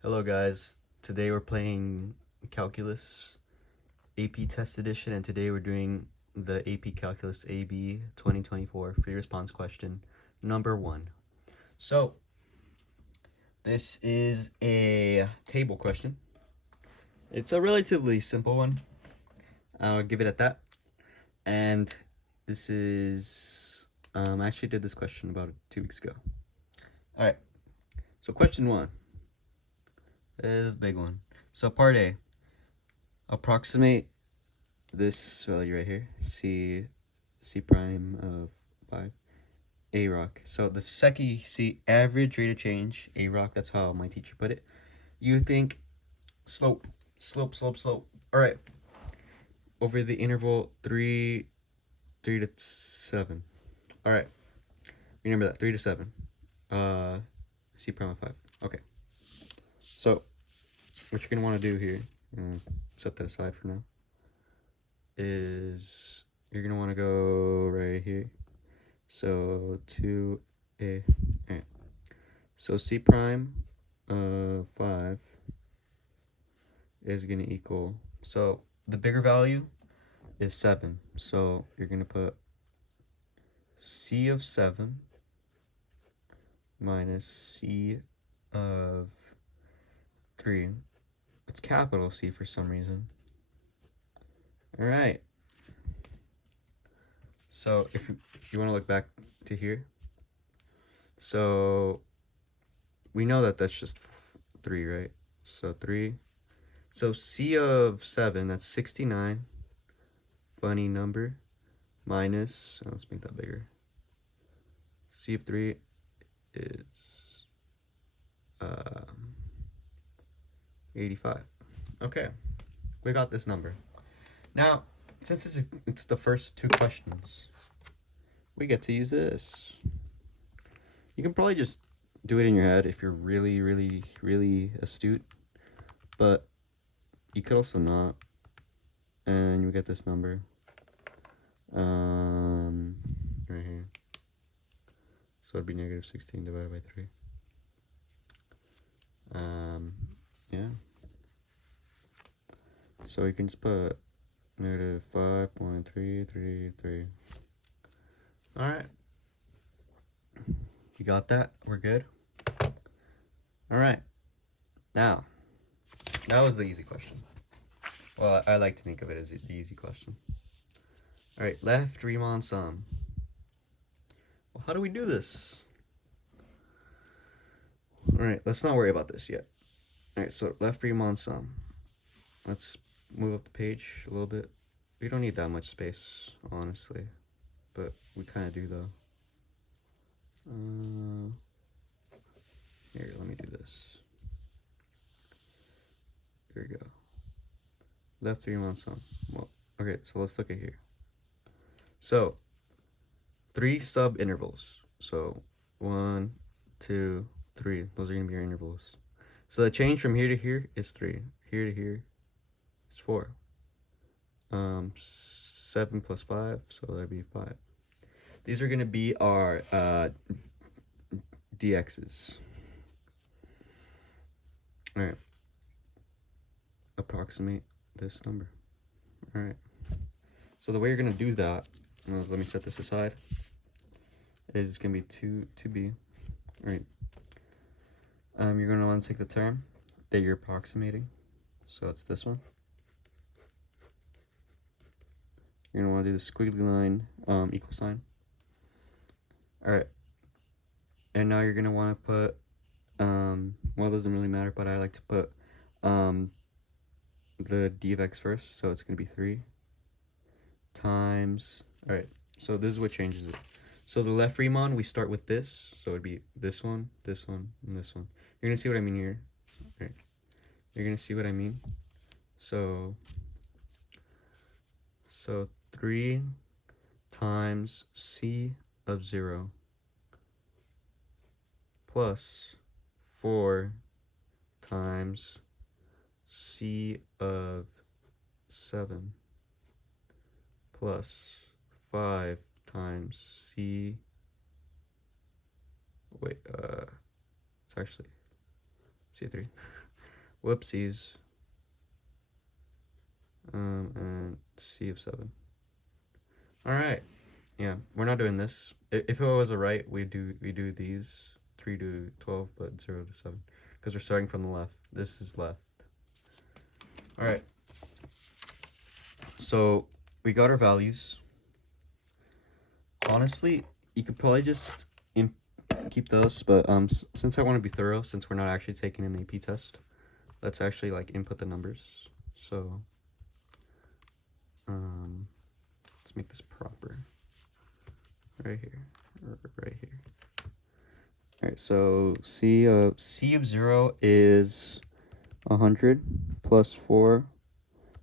Hello guys, today we're playing Calculus AP Test Edition, and today we're doing the AP Calculus AB 2024 free response question number 1. So, this is a table question. It's a relatively simple one. I'll give it at that. And this is, I actually did this question about 2 weeks ago. Alright, so question 1. This is a big one. So part A, approximate this value right here, C prime of 5, A rock. So the second you see average rate of change, A rock, that's how my teacher put it, you think slope. All right, over the interval 3 to 7. All right, remember that, 3 to 7. C prime of 5. Okay, so what you're gonna want to do here, set that aside for now, is you're gonna want to go right here. So 2A. Alright. So C prime of 5 is gonna equal, so the bigger value is 7. So you're gonna put C of 7 minus C of 3. It's capital C for some reason. Alright. So if you want to look back to here, so we know that that's just 3, right? So 3. So C of 7, that's 69. Funny number. Minus, let's make that bigger. C of 3 is 85. Okay, we got this number. Now, since it's the first 2 questions, we get to use this. You can probably just do it in your head if you're really astute, but you could also not, and you get this number right here. So it'd be negative 16 divided by 3. Yeah. So you can just put negative 5.333. All right. You got that? We're good? All right. Now, that was the easy question. Well, I like to think of it as the easy question. All right, left Riemann sum. Well, how do we do this? All right, let's not worry about this yet. All right, so left Riemann sum. Let's move up the page a little bit. We don't need that much space, honestly, but we kind of do though. Here, let me do this. Here we go. Left Riemann sum. Well, okay, so let's look at here. So 3 sub intervals. So 1, 2, 3. Those are gonna be your intervals. So the change from here to here is 3. Here to here is 4. 7 plus 5, so that'd be 5. These are gonna be our dx's. All right. Approximate this number. All right. So the way you're gonna do that, let me set this aside, is it's gonna be 2b. All right. You're gonna want to take the term that you're approximating. So it's this one. You're gonna want to do the squiggly line equal sign. All right. And now you're gonna want to put well, it doesn't really matter, but I like to put the d of x first, so it's gonna be 3 times, all right, so this is what changes it. So the left Riemann, we start with this, so it'd be this one, and this one. You're gonna see what I mean here. Right, you're gonna see what I mean. So 3 times C of 0 plus 4 times C of 7 plus 5 times C, wait, it's actually C3. Whoopsies. And C of 7. Alright. Yeah, we're not doing this. If it was a right, we do these 3 to 12, but 0 to 7. Because we're starting from the left. This is left. Alright. So we got our values. Honestly, you could probably just keep those, but since I want to be thorough, since we're not actually taking an AP test, let's actually like input the numbers. So let's make this proper. Right here, right here. All right, so C of 0 is 100 plus 4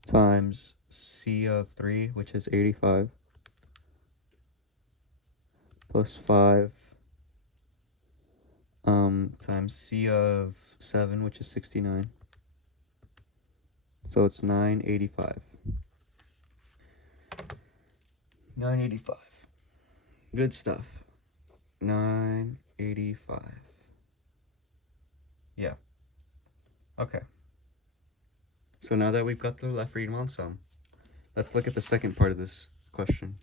times C of 3, which is 85, plus 5 times C of 7, which is 69. So it's 985. 985. Good stuff. 985. Yeah. Okay. So now that we've got the left Riemann sum, let's look at the second part of this question.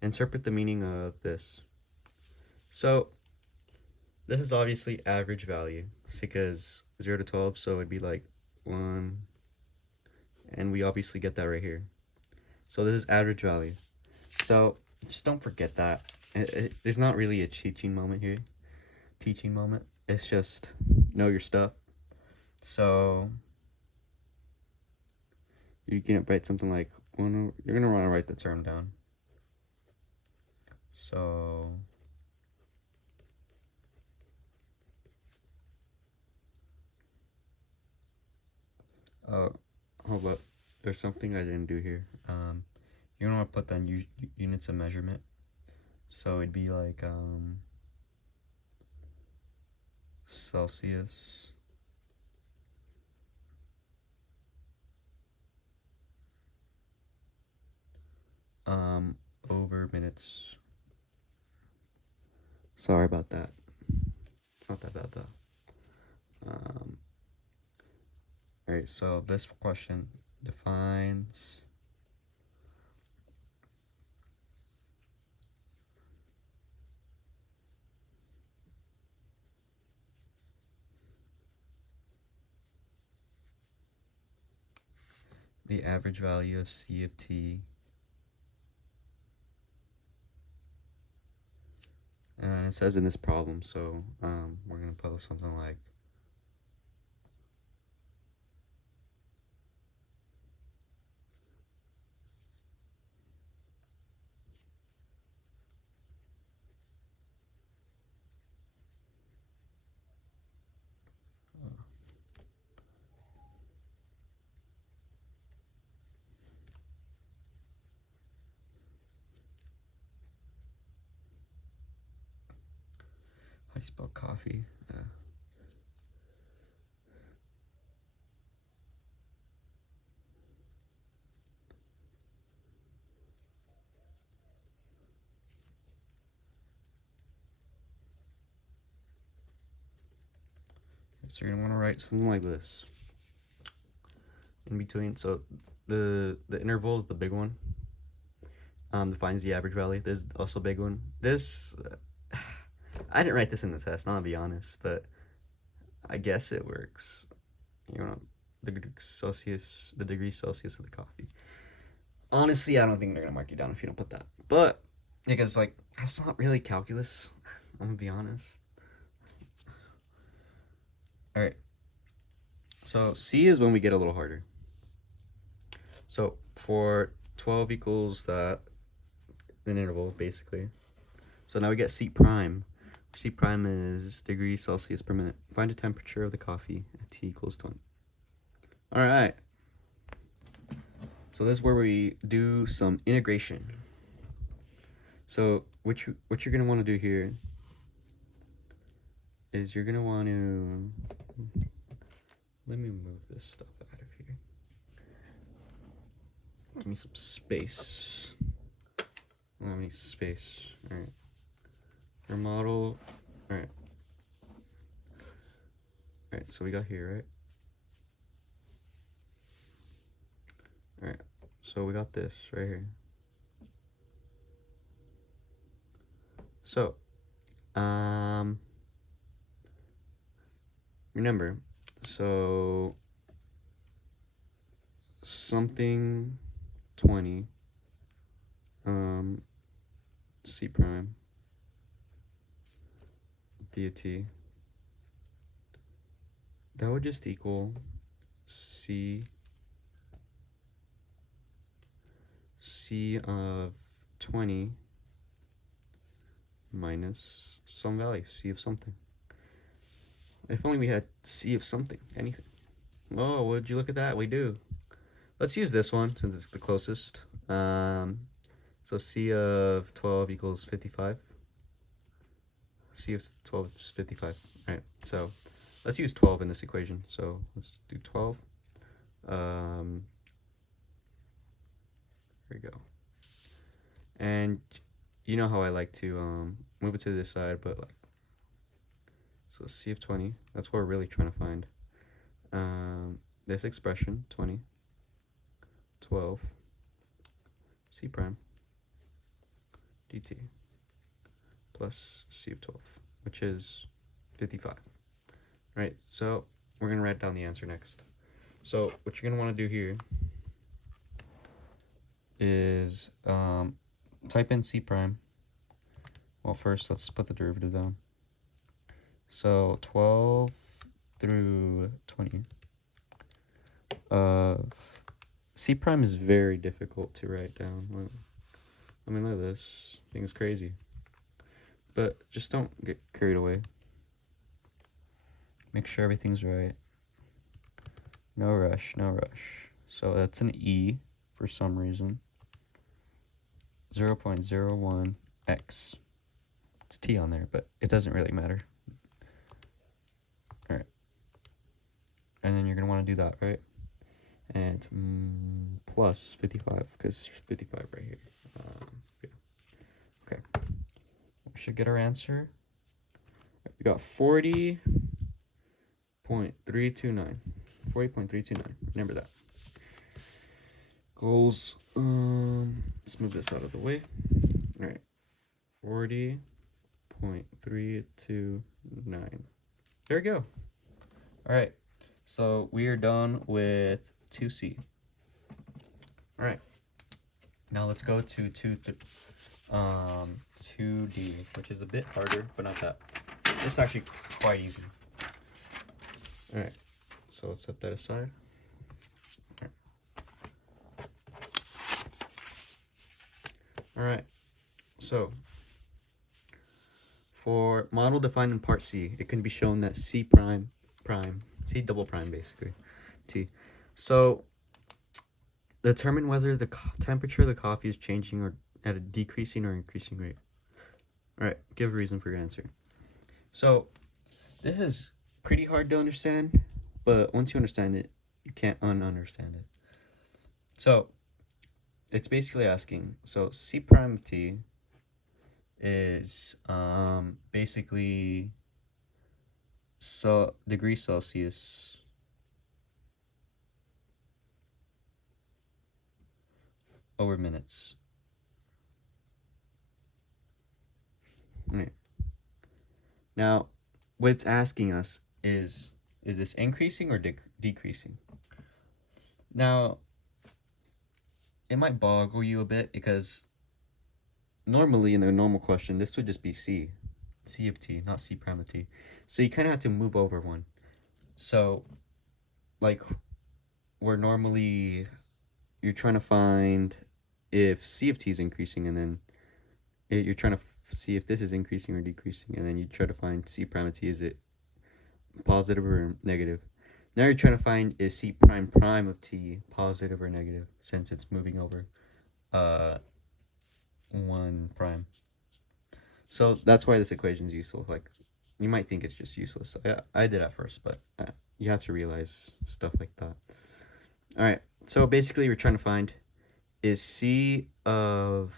Interpret the meaning of this. So this is obviously average value because 0 to 12, so it'd be like 1, and we obviously get that right here. So this is average value. So just don't forget that. There's not really a teaching moment here. It's just know your stuff. So you're gonna write something like you're gonna want to write the term down. So hold up. There's something I didn't do here. You're gonna want to put down units of measurement. So it'd be like Celsius over minutes. Sorry about that. It's not that bad though. Alright, so this question defines the average value of C of t. And it says in this problem, so we're going to put something like how do you spell coffee? So you're gonna want to write something like this in between. So the interval is the big one. Defines the average value. There's also a big one. This I didn't write this in the test, I'll be honest, but I guess it works. You know, the degree Celsius of the coffee. Honestly, I don't think they're gonna mark you down if you don't put that. But because like that's not really calculus. I'm gonna be honest. All right. So C is when we get a little harder. So for 12 equals that, an interval basically. So now we get C prime. C prime is degrees Celsius per minute. Find the temperature of the coffee at T equals 20. All right. So this is where we do some integration. So what you're gonna want to do here is you're gonna want to let me move this stuff out of here. Give me some space. I don't have any space. All right. For model. All right. All right. So we got here, right? All right, so we got this right here. So, remember, so something 20, C prime, DT, that would just equal C of 20 minus some value, C of something. If only we had C of something, anything. Oh, would you look at that? We do. Let's use this one since it's the closest. So C of 12 equals 55. C of 12 is 55. All right, so let's use 12 in this equation. So let's do 12. There we go. And you know how I like to move it to this side, but like, so C of 20, that's what we're really trying to find. This expression, 20, 12, C prime, dt, plus C of 12, which is 55. All right, so we're gonna write down the answer next. So what you're gonna wanna do here is type in C prime. Well, first let's put the derivative down. So 12 through 20. C prime is very difficult to write down. I mean, look at this. Thing's crazy. But just don't get carried away. Make sure everything's right. No rush, no rush. So that's an E for some reason. 0.01x. It's T on there, but it doesn't really matter. All right. And then you're going to want to do that, right? And plus 55, because 55 right here. Yeah. Okay. We should get our answer. We got 40.329. 40.329. Remember that. Goals. Let's move this out of the way. All right. 40.329. There we go. All right. So we are done with 2C. All right. Now let's go to 2D, which is a bit harder, but not that. It's actually quite easy. All right. So let's set that aside. All right. So for model defined in part C, it can be shown that C prime, C double prime basically, T. So determine whether the temperature of the coffee is changing or at a decreasing or increasing rate. All right, give a reason for your answer. So this is pretty hard to understand, but once you understand it, you can't ununderstand it. So it's basically asking, so C prime of T is basically degrees Celsius over minutes. Right. Now, what it's asking us is this increasing or decreasing? Now, it might boggle you a bit because normally in the normal question, this would just be C of T, not C prime of T. So you kind of have to move over one. So, like, where normally you're trying to find if C of T is increasing, and then you're trying to see if this is increasing or decreasing, and then you try to find C prime of T, is it positive or negative? Now you're trying to find is C prime of T positive or negative, since it's moving over 1 prime. So that's why this equation is useful. Like, you might think it's just useless. I did at first, but you have to realize stuff like that. All right, so basically we're trying to find is C of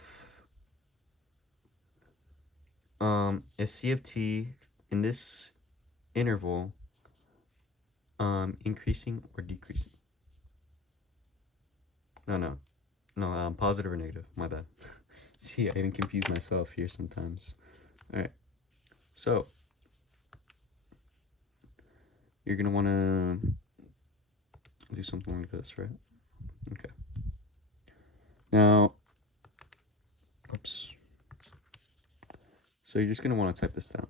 T in this interval increasing or decreasing? No, positive or negative. My bad. See, I even confuse myself here sometimes. All right. So you're gonna want to do something like this, right? Okay. Now, oops. So you're just gonna want to type this down.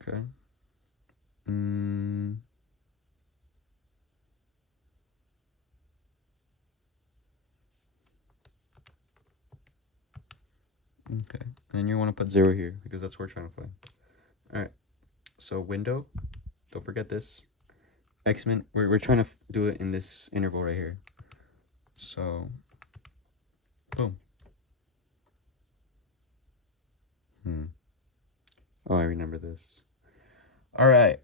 Okay. Okay. And you want to put 0 here because that's what we're trying to find. All right. So window, don't forget this. X-Men, we're trying to do it in this interval right here. So, boom. Oh, I remember this. All right.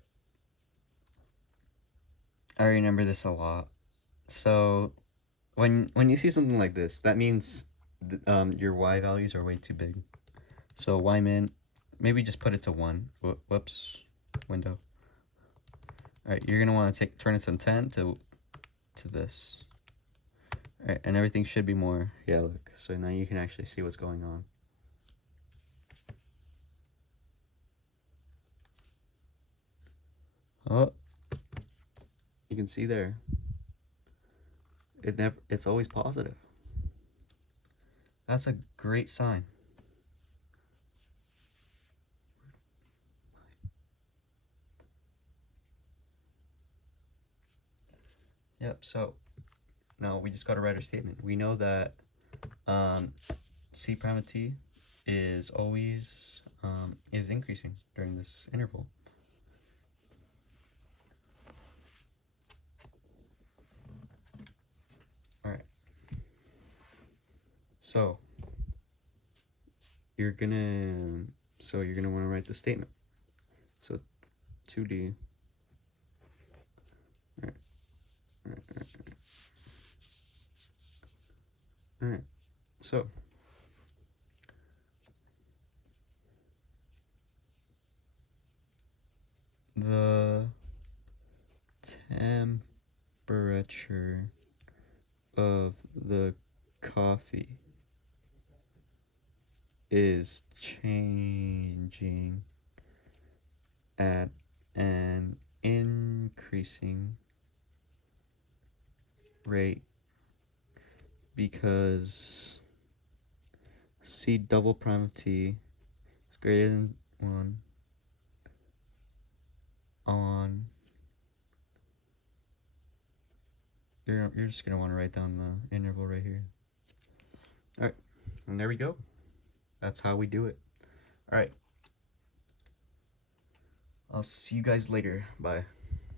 I remember this a lot. So, when you see something like this, that means your y values are way too big. So y min, maybe just put it to 1. Whoops, window. All right, you're gonna want to turn it from 10 to this. All right, and everything should be more. Yeah, look. So now you can actually see what's going on. Oh, you can see there. It's always positive. That's a great sign. Yep, so now we just got to write our statement. We know that C prime of t is always is increasing during this interval. All right. So you're gonna want to write the statement. So 2D. All right. So the temperature of the coffee is changing at an increasing rate because C double prime of t is greater than 1 on. You're just gonna want to write down the interval right here. All right, and there we go. That's how we do it. All right. I'll see you guys later. Bye.